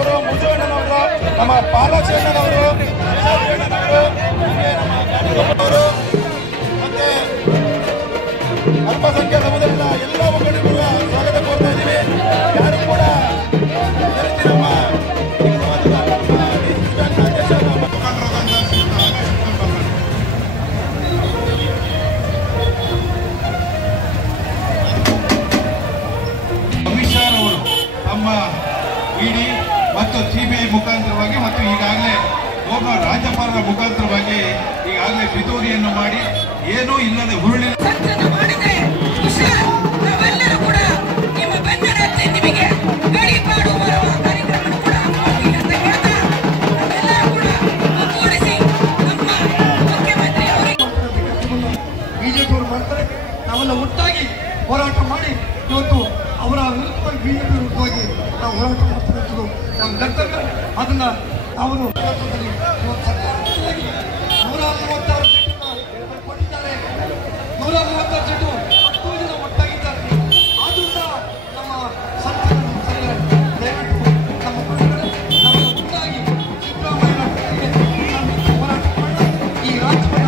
ಅಣ್ಣನವರು, ಮುಜುವಣ್ಣನವರು, ನಮ್ಮ ಪಾಲಾಕ್ಷಿ ಅಣ್ಣನವರು, ಅಣ್ಣನವರು ಮತ್ತೆ ಅಲ್ಪಸಂಖ್ಯಾತ ಸಮುದಾಯದ ಎಲ್ಲ ಮುಖಂಡರು ಸ್ವಾಗತ ಕೋರ್ತಾ ಇದ್ದೀವಿ. ಯಾರು ಕೂಡ ಅಮಿತ್ ಶಾ ಅವರು ತಮ್ಮ ಇಡಿ ಮತ್ತು ಸಿಬಿಐ ಮುಖಾಂತರವಾಗಿ ಮತ್ತು ಈಗಾಗಲೇ ಒಬ್ಬ ರಾಜ್ಯಪಾಲರ ಮುಖಾಂತರವಾಗಿ ಈಗಾಗಲೇ ಪಿತೂರಿಯನ್ನು ಮಾಡಿ ಏನೂ ಇಲ್ಲದೆ ಹುರುಳಿನ ಬಿಜೆಪಿಯವರು ಮಾಡ್ತಾರೆ. ನಾವೆಲ್ಲ ಒಟ್ಟಾಗಿ ಹೋರಾಟ ಮಾಡಿ ಇವತ್ತು ಅವರ ವಿರುದ್ಧವಾಗಿ ಬಿಜೆಪಿ ವಿರುದ್ಧವಾಗಿ ನಾವು ಹೋರಾಟ ಮಾಡ್ತಿರೋದು ನಮ್ಮ ಕರ್ತವ್ಯ. ಅದನ್ನ ಅವರು 136 ಸೀಟನ್ನು ಕೊಟ್ಟಿದ್ದಾರೆ. 136 ಸೀಟು 10 ಜನ ಒಟ್ಟಾಗಿದ್ದಾರೆ. ಆದ್ರಿಂದ ನಮ್ಮ ಸರ್ಕಾರ ದಯವಿಟ್ಟು ನಮ್ಮ ನಾವು ಒಟ್ಟಾಗಿ ಸಿದ್ದರಾಮಯ್ಯ ಹೋರಾಟ ಮಾಡಿ ಈ ರಾಜ್ಯವನ್ನು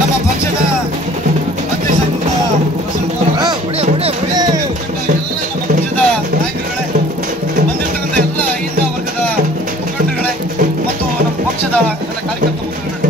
ನಮ್ಮ ಪಕ್ಷದ ಅಧ್ಯಕ್ಷರಾದ ಎಲ್ಲ ನಮ್ಮ ಪಕ್ಷದ ನಾಯಕರುಗಳೇ, ಬಂದಿರತಕ್ಕಂಥ ಎಲ್ಲ ಹಿಂದ ವರ್ಗದ ಮುಖಂಡರುಗಳೇ ಮತ್ತು ನಮ್ಮ ಪಕ್ಷದ ಎಲ್ಲ ಕಾರ್ಯಕರ್ತ ಮುಖಂಡರುಗಳೇ,